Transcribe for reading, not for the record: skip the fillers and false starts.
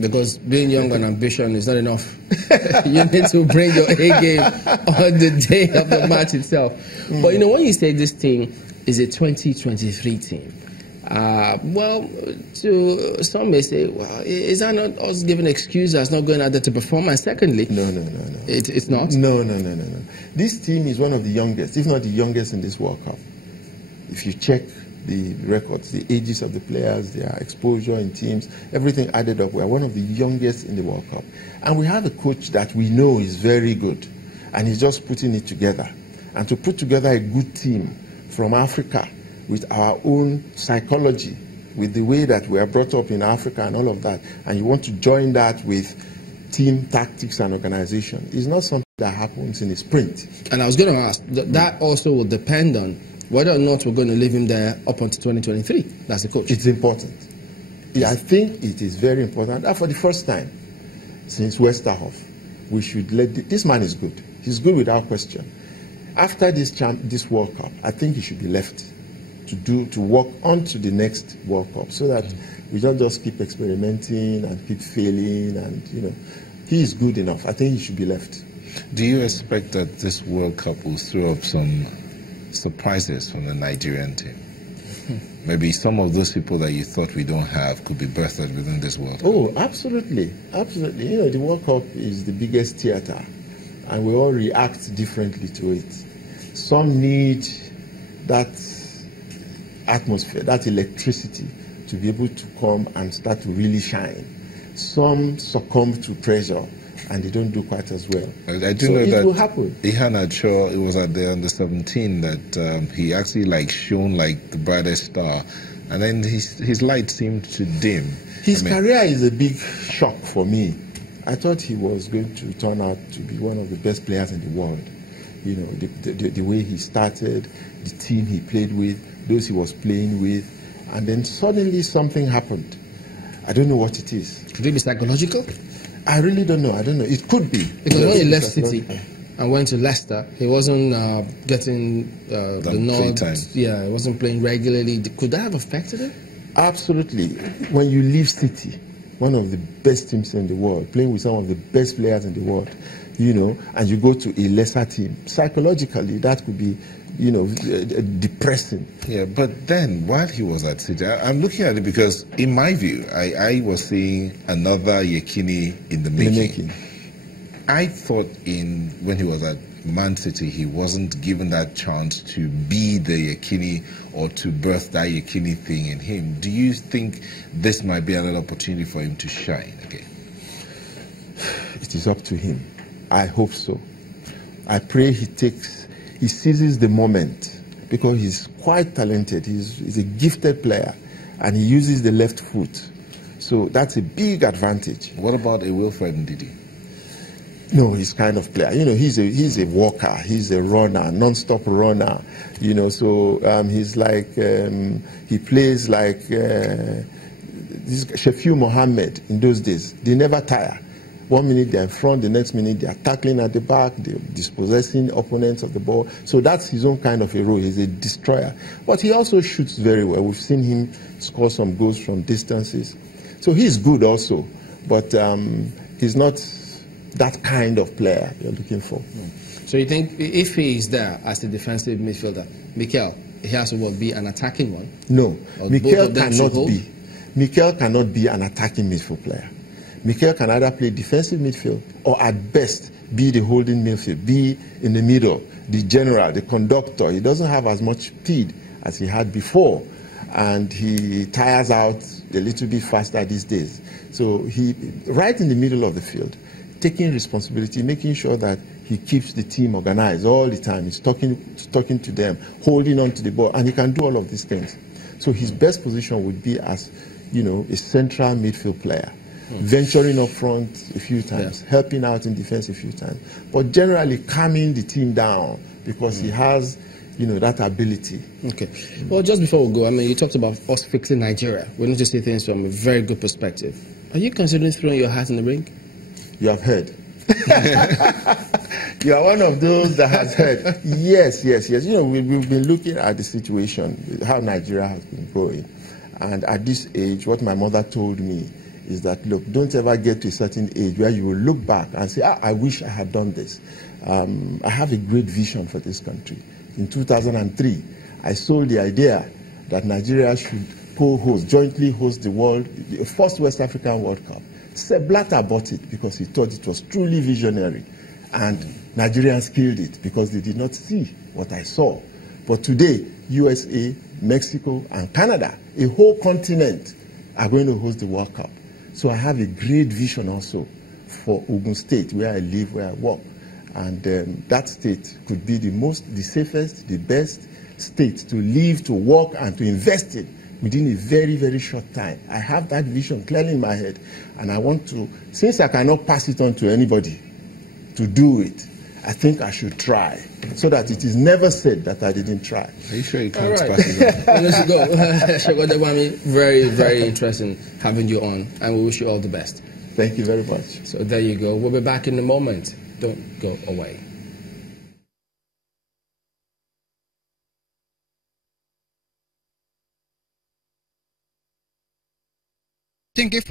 Because being young and ambition is not enough. You need to bring your A game on the day of the match itself. But you know, when you say this team is a 2023 team, well, to some may say, well, is that not us giving excuse as not going out there to perform? And secondly, no. It's not? No. This team is one of the youngest, if not the youngest in this World Cup. If you check the records, the ages of the players, their exposure in teams, everything added up, we are one of the youngest in the World Cup. And we have a coach that we know is very good, and he's just putting it together. And to put together a good team from Africa, with our own psychology, with the way that we are brought up in Africa and all of that, and you want to join that with team tactics and organization, is not something that happens in a sprint. And I was going to ask, that also will depend on whether or not we're going to leave him there up until 2023. That's the coach. It's important. Yeah, I think it is very important that for the first time since Westerhoff, we should let this man is good. He's good without question. After this World Cup, I think he should be left to work on to the next World Cup, so that we don't just keep experimenting and keep failing. And you know, he is good enough. I think he should be left. Do you expect that this World Cup will throw up some surprises from the Nigerian team? Maybe some of those people that you thought we don't have could be birthed within this World Cup. Oh, absolutely, absolutely. You know, the World Cup is the biggest theater, and we all react differently to it. Some need that atmosphere, that electricity, to be able to come and start to really shine. Some succumb to pressure and they don't do quite as well. I do know that it will happen. Ihan had sure it was at the under-17 that he actually shone like the brightest star, and then his light seemed to dim. His career is a big shock for me. I thought he was going to turn out to be one of the best players in the world. You know, the way he started, the team he played with, those he was playing with, and then suddenly something happened. I don't know what it is. Could it be psychological? I really don't know. I don't know. It could be. Because when he left City and went to Leicester, he wasn't getting the nod. Yeah, he wasn't playing regularly. Could that have affected him? Absolutely. When you leave City, one of the best teams in the world, playing with some of the best players in the world, you know, and you go to a lesser team, psychologically that could be, you know, depressing. Yeah, but then while he was at City, I'm looking at it because in my view, I was seeing another Yekini in the making. I thought when he was at Man City, he wasn't given that chance to be the Yekini or to birth that Yekini thing in him. Do you think this might be another opportunity for him to shine again? It is up to him. I hope so. I pray he seizes the moment, because he's quite talented. He's a gifted player, and he uses the left foot. So that's a big advantage. What about a Wilfred Ndidi? No, he's kind of player. You know, he's a walker. He's a runner, non-stop runner. You know, so he's like, he plays like Shafiu Mohammed in those days. They never tire. 1 minute they're in front, the next minute they're tackling at the back, they're dispossessing opponents of the ball. So that's his own kind of a role. He's a destroyer. But he also shoots very well. We've seen him score some goals from distances. So he's good also. But he's not that kind of player you're looking for. So you think if he is there as a defensive midfielder, Mikel, he has to be an attacking one? No, Mikel cannot be an attacking midfield player. Mikel can either play defensive midfield or at best be the holding midfield, be in the middle, the general, the conductor. He doesn't have as much speed as he had before, and he tires out a little bit faster these days. So he, right in the middle of the field, taking responsibility, making sure that he keeps the team organized all the time. He's talking to them, holding on to the ball, and he can do all of these things. So his best position would be as, you know, a central midfield player. Venturing up front a few times, helping out in defense a few times, but generally calming the team down, because he has, you know, that ability. Okay. Well, just before we go, I mean, you talked about us fixing Nigeria. We need to see things from a very good perspective. Are you considering throwing your hat in the ring? You have heard. You are one of those that has heard. Yes. You know, we've been looking at the situation, how Nigeria has been growing. And at this age, what my mother told me is that, look, don't ever get to a certain age where you will look back and say, I wish I had done this. I have a great vision for this country. In 2003, I sold the idea that Nigeria should jointly host the first West African World Cup. Sepp Blatter bought it because he thought it was truly visionary. And Nigerians killed it because they did not see what I saw. But today, USA, Mexico, and Canada, a whole continent, are going to host the World Cup. So I have a great vision also for Ogun State, where I live, where I work. And that state could be the safest, the best state to live, to work, and to invest in within a very, very short time. I have that vision clearly in my head. And I want to, since I cannot pass it on to anybody to do it, I think I should try, so that it is never said that I didn't try. Are you sure you can't pass it on? Let's go. Sheikh Odegbami, very, very interesting having you on, and we wish you all the best. Thank you very much. So there you go. We'll be back in a moment. Don't go away. Thank you for